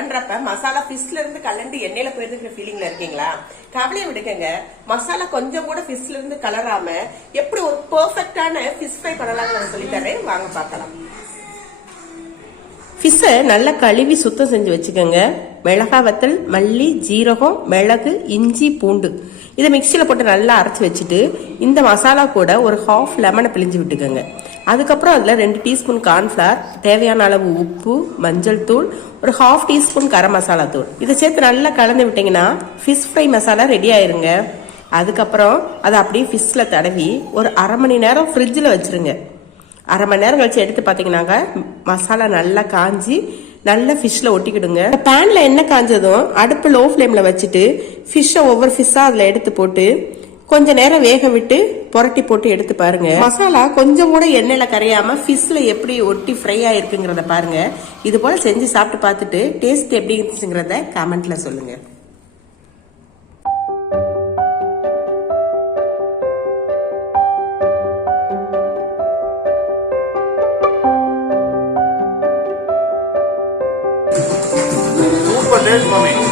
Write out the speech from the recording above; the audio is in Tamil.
பண்றப்ப மசாலா ஃபிஷ்ல இருந்து கலந்து எண்ணெயில போயிருக்கிற ஃபீலிங்ல இருக்கீங்களா? கவலையை விடுங்க. மசாலா கொஞ்சம் கூட ஃபிஷ்ல இருந்து கலராம எப்படி ஒரு பெர்ஃபெக்டான ஃபிஷ் ஃப்ரை பண்ணலாம்னு சொல்லி தரேன், வாங்க பார்க்கலாம். ஃபிஷ்ஷை நல்லா கழுவி சுத்தம் செஞ்சு வச்சுக்கோங்க. மிளகாய் வத்தல், மல்லி, ஜீரகம், மிளகு, இஞ்சி, பூண்டு இதை மிக்சியில் போட்டு நல்லா அரைச்சி வச்சுட்டு இந்த மசாலா கூட ஒரு ஹாஃப் லெமனை பிழிஞ்சு விட்டுக்கோங்க. அதுக்கப்புறம் அதில் 2 டீஸ்பூன் கார்ன்ஃப்ளவர், தேவையான அளவு உப்பு, மஞ்சள் தூள், ஒரு ஹாஃப் டீஸ்பூன் கரம் மசாலா தூள் இதை சேர்த்து நல்லா கலந்து விட்டிங்கன்னா ஃபிஷ் ஃப்ரை மசாலா ரெடி ஆயிருங்க. அதுக்கப்புறம் அதை அப்படியே ஃபிஷ்ஷில் தடவி ஒரு அரை மணி நேரம் ஃப்ரிட்ஜில் வச்சுருங்க. அரை மணி நேரம் கழிச்சு எடுத்து பார்த்தீங்கன்னாக்க மசாலா நல்லா காஞ்சி நல்லா ஃபிஷ்ல ஒட்டிக்கிடுங்க. பேன்ல எண்ணெய் காஞ்சதும் அடுப்பு லோ ஃப்ளேம்ல வச்சுட்டு ஃபிஷ்ஷை ஒவ்வொரு ஃபிஷ்ஷா அதுல எடுத்து போட்டு கொஞ்ச நேரம் வேக விட்டு புரட்டி போட்டு எடுத்து பாருங்க. மசாலா கொஞ்சம் கூட எண்ணெயில கரையாம ஃபிஷ்ல எப்படி ஒட்டி ஃப்ரை ஆயிருக்குங்கிறத பாருங்க. இது போல செஞ்சு சாப்பிட்டு பார்த்துட்டு டேஸ்ட் எப்படி இருந்துச்சுங்கிறத கமெண்ட்ல சொல்லுங்க. Super taste, mommy.